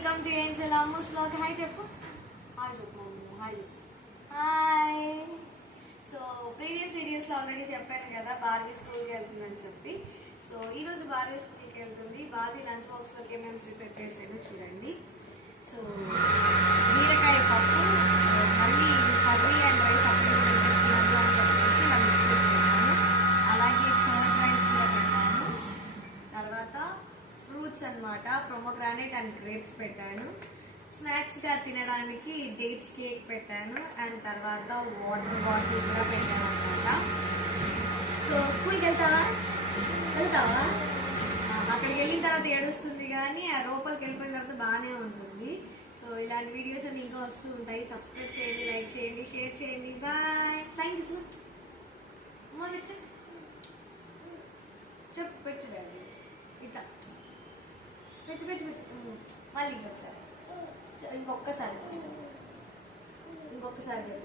Welcome to Angel Amos vlog. Hi చెప్పు. Hi చెప్పు. Hi చెప్పు. హాయ్. సో ప్రీవియస్ వీడియోస్లో ఆల్రెడీ చెప్పాను కదా బార్బీ స్కూల్కి వెళ్తుందని చెప్పి. సో ఈరోజు బార్బీ స్కూల్కి వెళ్తుంది. బార్బీ లంచ్ బాక్స్లోకి ఏమేమి ప్రిపేర్ చేసాను చూడండి. సో బీరకాయ పప్పు, మళ్ళీ కర్రీ అండ్ రైస్ అప్పుడు అని చెప్పేసి ఇలా మిక్స్ చేసుకున్నాను. అలాగే కర్డ్ రైస్ కూడా పెట్టాను. తర్వాత ఫ్రూట్స్ అన్నమాట, ప్రొమోగ్రానేట్ అండ్ గ్రేప్స్ పెట్టాను. స్నాక్స్గా తినడానికి డేట్స్ కేక్ పెట్టాను. అండ్ తర్వాత వాటర్ బాటిల్ కూడా పెట్టాను అనమాట. సో స్కూల్కి వెళ్తావా? అక్కడికి వెళ్ళిన తర్వాత ఏడుస్తుంది, కానీ ఆ లోపలికి వెళ్ళిపోయిన తర్వాత బాగానే ఉంటుంది. సో ఇలాంటి వీడియోస్ అన్ని ఇంకా వస్తూ ఉంటాయి. సబ్స్క్రైబ్ చేయండి, లైక్ చేయండి, షేర్ చేయండి. Bye. Thank you so much. చెప్పు పెట్టు డాడీ. ఇట్లా పెట్టు పెట్టు పెట్టు. మళ్ళీ ఇంకొకసారి ఇంకొకసారి